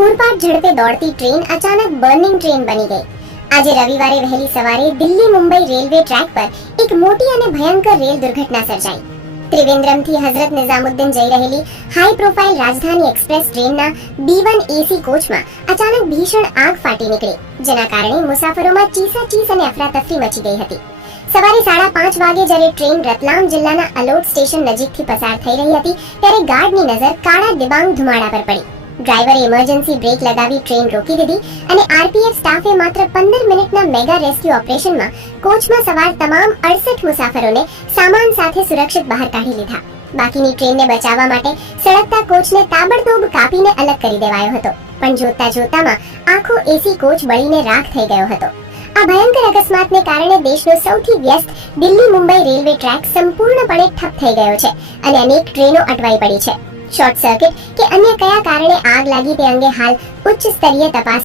પૂરપાટ ઝડપે દોડતી ટ્રેન અચાનક બર્નિંગ ટ્રેન બની ગઈ। આજે રવિવારે વહેલી સવારે દિલ્હી મુંબઈ રેલવે ટ્રેક પર એક મોટી અને ભયંકર રેલ દુર્ઘટના સર્જાઈ। ત્રિવેન્દ્રમથી હઝરત નિઝામુદ્દીન જઈ રહેલી હાઈ પ્રોફાઇલ રાજધાની એક્સપ્રેસ ટ્રેનના B1 AC કોચમાં અચાનક ભીષણ આગ ફાટી નીકળી, જેના કારણે મુસાફરોમાં ચીસાચીસ અને અફરાતફરી મચી ગઈ હતી। સવારે 5:30 વાગે જ્યારે ટ્રેન રતલામ જિલ્લાના અલોટ સ્ટેશન નજીકથી પસાર થઈ રહી હતી ત્યારે ગાર્ડની નજર કાળા ડિબાંગ ધુમાડા પર પડી। ડ્રાઈવરે ઇમરજન્સી બ્રેક લગાવી ટ્રેન રોકી દીધી અને RPF સ્ટાફે માત્ર 15 મિનિટના મેગા રેસ્ક્યુ ઓપરેશનમાં કોચમાં સવાર તમામ 68 મુસાફરોને સામાન સાથે સુરક્ષિત બહાર કાઢી લીધા। બાકીની ટ્રેનને બચાવવા માટે સળગતા કોચને તાબડતોબ કાપીને અલગ કરી દેવાયો હતો, પણ જોતા જોતામાં આખો એસી કોચ બળીને રાખ થઈ ગયો હતો। આ ભયંકર અકસ્માતને કારણે દેશનો સૌથી વ્યસ્ત દિલ્હી મુંબઈ રેલવે ટ્રેક સંપૂર્ણપણે ઠપ થઈ ગયો છે અને અનેક ટ્રેનો અટવાઈ પડી છે। શોર્ટ સર્કિટ કે અન્ય કયા કારણે આગ લાગી તે અંગે હાલ ઉચ્ચ સ્તરીય તપાસ